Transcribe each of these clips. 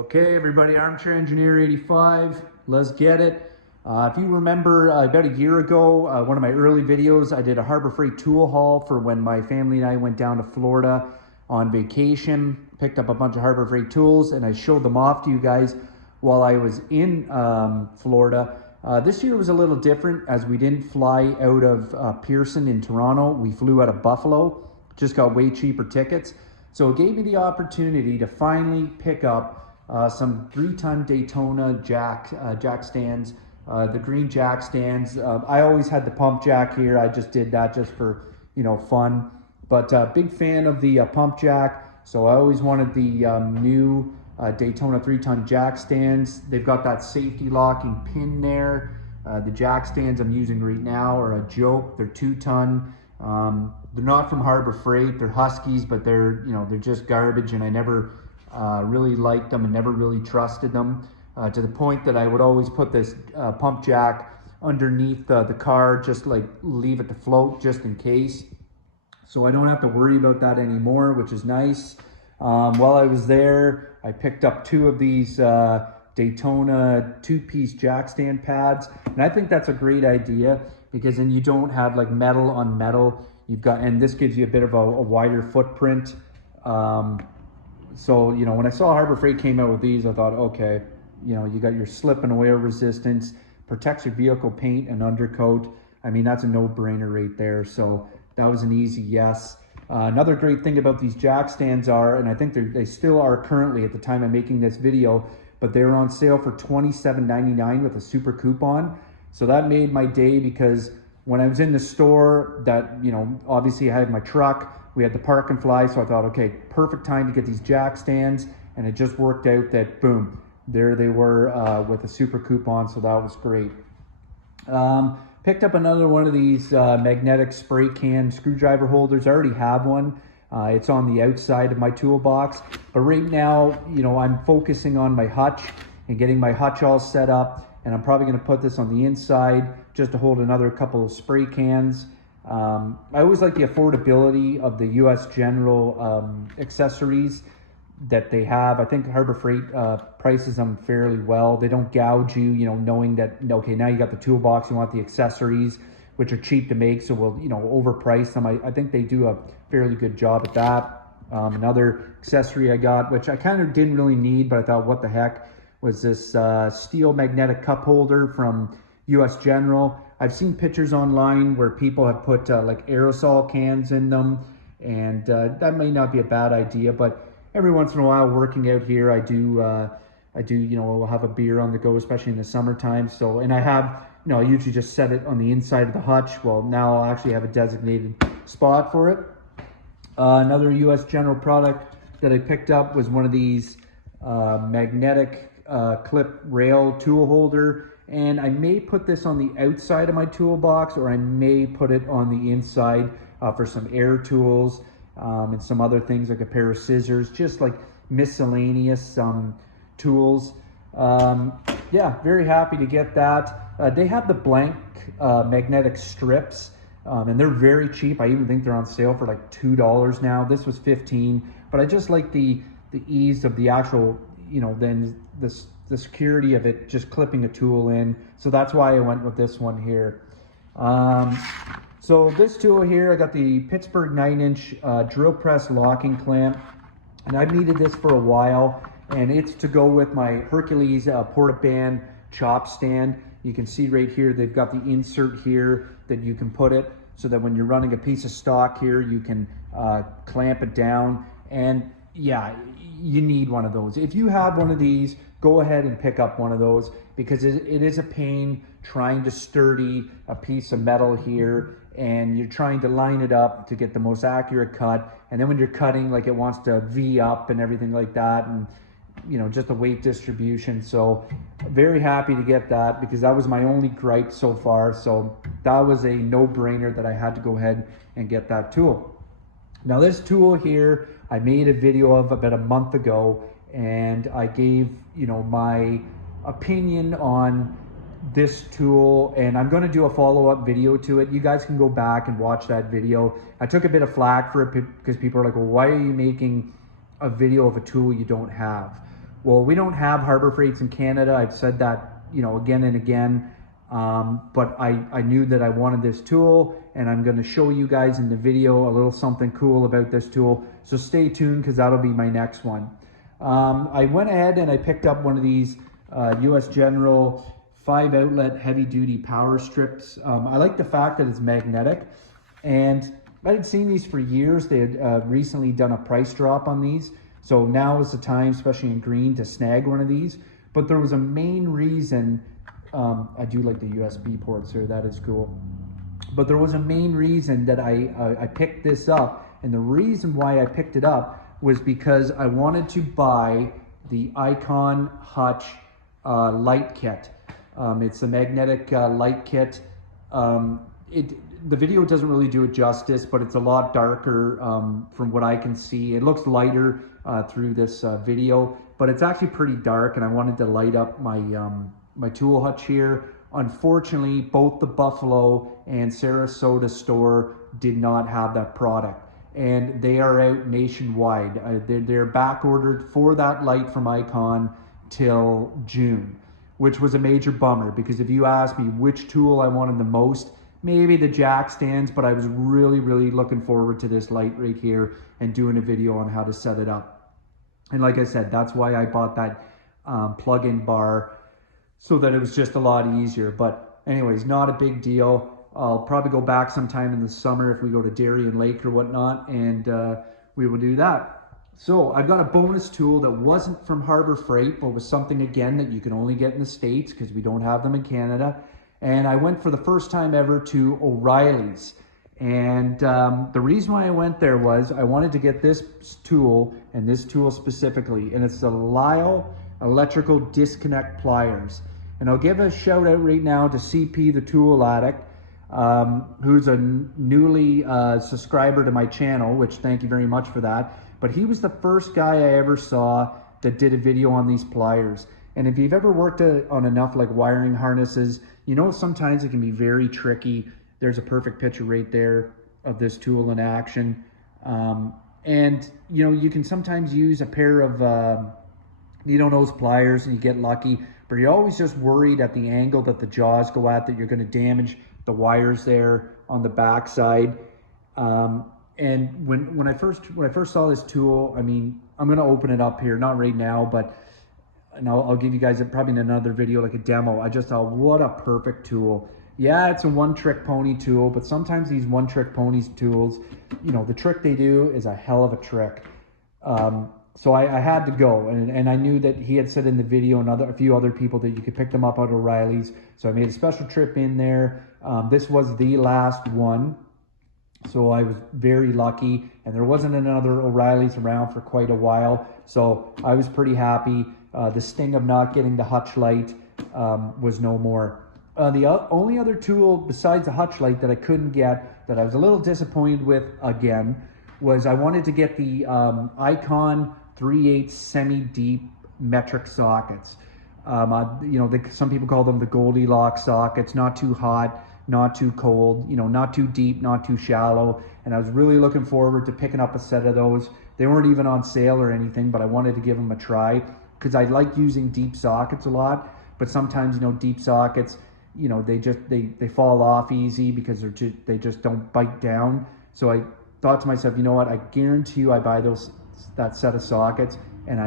Okay, everybody, Armchair Engineer 85, let's get it. If you remember, about a year ago, one of my early videos, I did a Harbor Freight tool haul for when my family and I went down to Florida on vacation, picked up a bunch of Harbor Freight tools, and I showed them off to you guys while I was in Florida. This year was a little different as we didn't fly out of Pearson in Toronto. We flew out of Buffalo, just got way cheaper tickets. So it gave me the opportunity to finally pick up some 3-ton Daytona jack stands, the green jack stands. I always had the pump jack here. I just did that just for, fun. But big fan of the pump jack. So I always wanted the new Daytona 3-ton jack stands. They've got that safety locking pin there. The jack stands I'm using right now are a joke. They're 2-ton. They're not from Harbor Freight. They're Huskies, but they're just garbage, and I never really liked them and never really trusted them to the point that I would always put this pump jack underneath the car, just like leave it to float just in case. So I don't have to worry about that anymore, which is nice. While I was there, I picked up 2 of these Daytona 2-piece jack stand pads, and I think that's a great idea because then you don't have like metal on metal. You've got, and this gives you a bit of a wider footprint. So, when I saw Harbor Freight came out with these, I thought, okay, you got your slip and wear resistance, protects your vehicle paint and undercoat. I mean, that's a no-brainer right there. So that was an easy yes. Another great thing about these jack stands are, and I think they still are currently at the time I'm making this video, but they're on sale for $27.99 with a super coupon. So that made my day because when I was in the store that, obviously I had my truck, we had the park and fly, so I thought, okay, perfect time to get these jack stands, and it just worked out that, boom, there they were with a super coupon, so that was great. Picked up another one of these magnetic spray can screwdriver holders. I already have one. It's on the outside of my toolbox, but right now, I'm focusing on my hutch and getting my hutch all set up, and I'm probably gonna put this on the inside just to hold another couple of spray cans. I always like the affordability of the US General accessories that they have. I think Harbor Freight prices them fairly well. They don't gouge you, knowing that, okay, now you got the toolbox, you want the accessories, which are cheap to make, so we'll, overprice them. I think they do a fairly good job at that. Another accessory I got, which I kind of didn't really need, but I thought, what the heck, was this steel magnetic cup holder from US General. I've seen pictures online where people have put like aerosol cans in them, and that may not be a bad idea, but every once in a while working out here, I do, we'll have a beer on the go, especially in the summertime. So, and I have, I usually just set it on the inside of the hutch. Well, now I'll actually have a designated spot for it. Another US General product that I picked up was one of these magnetic clip rail tool holder. And I may put this on the outside of my toolbox, or I may put it on the inside for some air tools and some other things like a pair of scissors, just like miscellaneous tools. Yeah, very happy to get that. They have the blank magnetic strips, and they're very cheap. I even think they're on sale for like $2 now. This was $15, but I just like the ease of the actual, then the security of it just clipping a tool in. So that's why I went with this one here. So this tool here, I got the Pittsburgh 9-inch drill press locking clamp, and I've needed this for a while, and it's to go with my Hercules Portaband chop stand. You can see right here, they've got the insert here that you can put it so that when you're running a piece of stock here, you can clamp it down. And yeah, you need one of those. If you have one of these, go ahead and pick up one of those, because it is a pain trying to sturdy a piece of metal here, and you're trying to line it up to get the most accurate cut. And then when you're cutting, like, it wants to V up and everything like that, and just the weight distribution. So very happy to get that, because that was my only gripe so far. So that was a no-brainer that I had to go ahead and get that tool. Now this tool here, I made a video of about a month ago, and I gave, my opinion on this tool, and I'm going to do a follow-up video to it. You guys can go back and watch that video. I took a bit of flack for it because people are like, well, why are you making a video of a tool you don't have? Well, we don't have Harbor Freights in Canada. I've said that, you know, again and again. But I knew that I wanted this tool, and I'm going to show you guys in the video a little something cool about this tool. So stay tuned, because that'll be my next one. I went ahead and I picked up one of these US General 5-outlet heavy-duty power strips. I like the fact that it's magnetic, and I had seen these for years. They had recently done a price drop on these, so now is the time, especially in green, to snag one of these. But there was a main reason. I do like the USB ports here, that is cool. But there was a main reason that I picked this up, and the reason why I picked it up was because I wanted to buy the Icon Hutch light kit. It's a magnetic light kit. The video doesn't really do it justice, but it's a lot darker from what I can see. It looks lighter through this video, but it's actually pretty dark, and I wanted to light up my my tool hutch here. Unfortunately, both the Buffalo and Sarasota store did not have that product, and they are out nationwide. They're back ordered for that light from Icon till June, which was a major bummer, because if you ask me which tool I wanted the most, maybe the jack stands, but I was really looking forward to this light right here and doing a video on how to set it up. And like I said, that's why I bought that plug-in bar, so that it was just a lot easier. But anyways, not a big deal. I'll probably go back sometime in the summer if we go to Darien Lake or whatnot, and we will do that. So I've got a bonus tool that wasn't from Harbor Freight, but was something, again, that you can only get in the States, because we don't have them in Canada. And I went for the first time ever to O'Reilly's. And the reason why I went there was I wanted to get this tool, and this tool specifically, and it's the Lisle electrical disconnect pliers. And I'll give a shout out right now to CP the Tool Addict, who's a newly subscriber to my channel, which thank you very much for that. But he was the first guy I ever saw that did a video on these pliers. And if you've ever worked on enough like wiring harnesses, you know sometimes it can be very tricky. There's a perfect picture right there of this tool in action. And you know, you can sometimes use a pair of needle nose pliers and you get lucky, but you're always just worried at the angle that the jaws go at, that you're going to damage the wires there on the back side. And when I first saw this tool, I mean, I'm going to open it up here, not right now, but I'll give you guys probably in another video, like a demo. I just thought, what a perfect tool. Yeah, it's a one-trick pony tool, but sometimes these one-trick ponies tools, you know, the trick they do is a hell of a trick. So I had to go, and I knew that he had said in the video, and a few other people, that you could pick them up at O'Reilly's. So I made a special trip in there. This was the last one, so I was very lucky, and there wasn't another O'Reilly's around for quite a while, so I was pretty happy. The sting of not getting the hutch light was no more. The only other tool besides the hutch light that I couldn't get, that I was a little disappointed with again, was I wanted to get the Icon 3/8 semi-deep metric sockets. You know, some people call them the Goldilocks sockets, not too hot, not too cold, you know, not too deep, not too shallow. And I was really looking forward to picking up a set of those. They weren't even on sale or anything, but I wanted to give them a try, because I like using deep sockets a lot. But sometimes, you know, deep sockets, you know, they fall off easy because they just don't bite down. So I thought to myself, you know what, I guarantee you I buy that set of sockets, and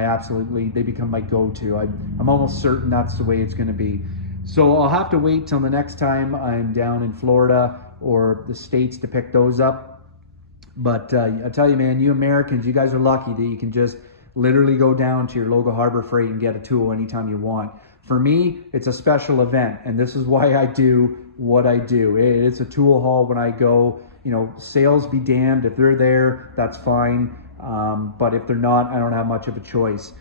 they become my go-to. I'm almost certain that's the way it's going to be. So I'll have to wait till the next time I'm down in Florida or the States to pick those up. But I tell you, man, you Americans, you guys are lucky that you can just literally go down to your local Harbor Freight and get a tool anytime you want. For me, it's a special event, and this is why I do what I do. It's a tool haul when I go. You know, sales be damned. If they're there, that's fine. But if they're not, I don't have much of a choice.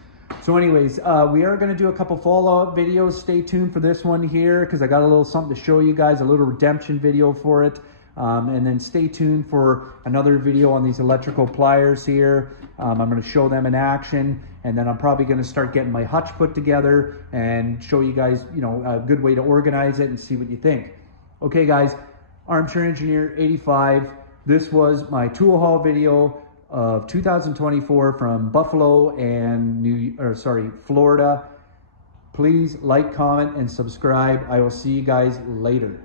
So anyways, we are going to do a couple follow-up videos. Stay tuned for this one here, because I got a little something to show you guys, a little redemption video for it. And then stay tuned for another video on these electrical pliers here. I'm going to show them in action, and then I'm probably going to start getting my hutch put together and show you guys, you know, a good way to organize it and see what you think. Okay, guys. Armchair Engineer 85. This was my tool haul video. of 2024 from Buffalo and Florida. Please like, comment, and subscribe. I will see you guys later.